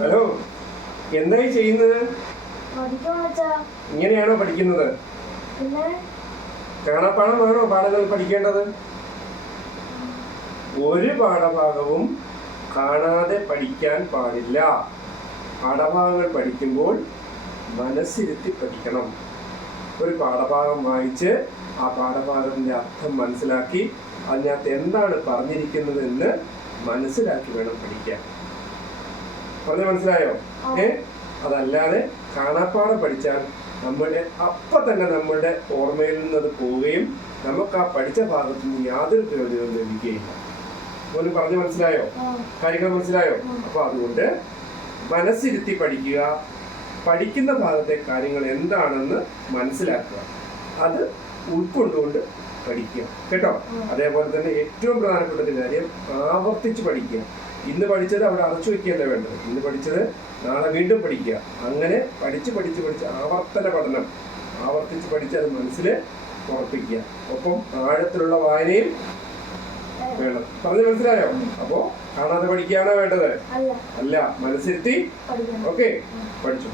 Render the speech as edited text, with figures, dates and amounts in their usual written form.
Hello, എന്തായി ചെയ്യുന്നത്? ഇങ്ങനെയാണോ പഠിക്കുന്നത്? കാണാപ്പാഠമാണോ പാഠങ്ങൾ പഠിക്കേണ്ടത്? ഒരു പാഠഭാഗവും കാണാതെ പഠിക്കാൻ പാടില്ല. പാഠഭാഗങ്ങൾ പഠിക്കുമ്പോൾ മനസ്സിരുത്തി പഠിക്കണം. ഒരു പാഠഭാഗം വായിച്ച് ആ പാഠഭാഗത്തിന്റെ അർത്ഥം മനസ്സിലാക്കി അതിനകത്ത് എന്താണ് പറഞ്ഞിരിക്കുന്നത് എന്ന് മനസ്സിലാക്കി വേണം പഠിക്കാൻ. മനസ്സിലായോ? അതല്ലാതെ കാണാപ്പാഠം പഠിച്ചാൽ അപ്പൊ തന്നെ നമ്മളുടെ ഓർമ്മയിൽ നിന്നത് പോവുകയും നമുക്ക് ആ പഠിച്ച ഭാഗത്ത് നിന്ന് യാതൊരു പ്രയോജനവും ലഭിക്കുകയില്ല. ഒന്ന് പറഞ്ഞു മനസ്സിലായോ? കാര്യങ്ങൾ മനസ്സിലായോ? അപ്പൊ അതുകൊണ്ട് മനസ്സിരുത്തി പഠിക്കുക. പഠിക്കുന്ന ഭാഗത്തെ കാര്യങ്ങൾ എന്താണെന്ന് മനസ്സിലാക്കുക. അത് ഉൾക്കൊണ്ടുകൊണ്ട് പഠിക്കുക. കേട്ടോ? അതേപോലെ തന്നെ ഏറ്റവും പ്രധാനപ്പെട്ട ഒരു കാര്യം ആവർത്തിച്ച് പഠിക്കുക. ഇന്ന് പഠിച്ചത് അവിടെ അടച്ചു വെക്കുകയല്ല വേണ്ടത്. ഇന്ന് പഠിച്ചത് നാളെ വീണ്ടും പഠിക്കുക. അങ്ങനെ പഠിച്ച് ആവർത്തന പഠനം, ആവർത്തിച്ച് പഠിച്ച് അത് മനസ്സിൽ ഉറപ്പിക്കുക. ഒപ്പം ആഴത്തിലുള്ള വായനയും വേണം. പറഞ്ഞു മനസ്സിലായോ? അപ്പോ കാണാതെ പഠിക്കുകയാണോ വേണ്ടത്? അല്ല, മനസ്സിരുത്തി. ഓക്കെ, പഠിച്ചു.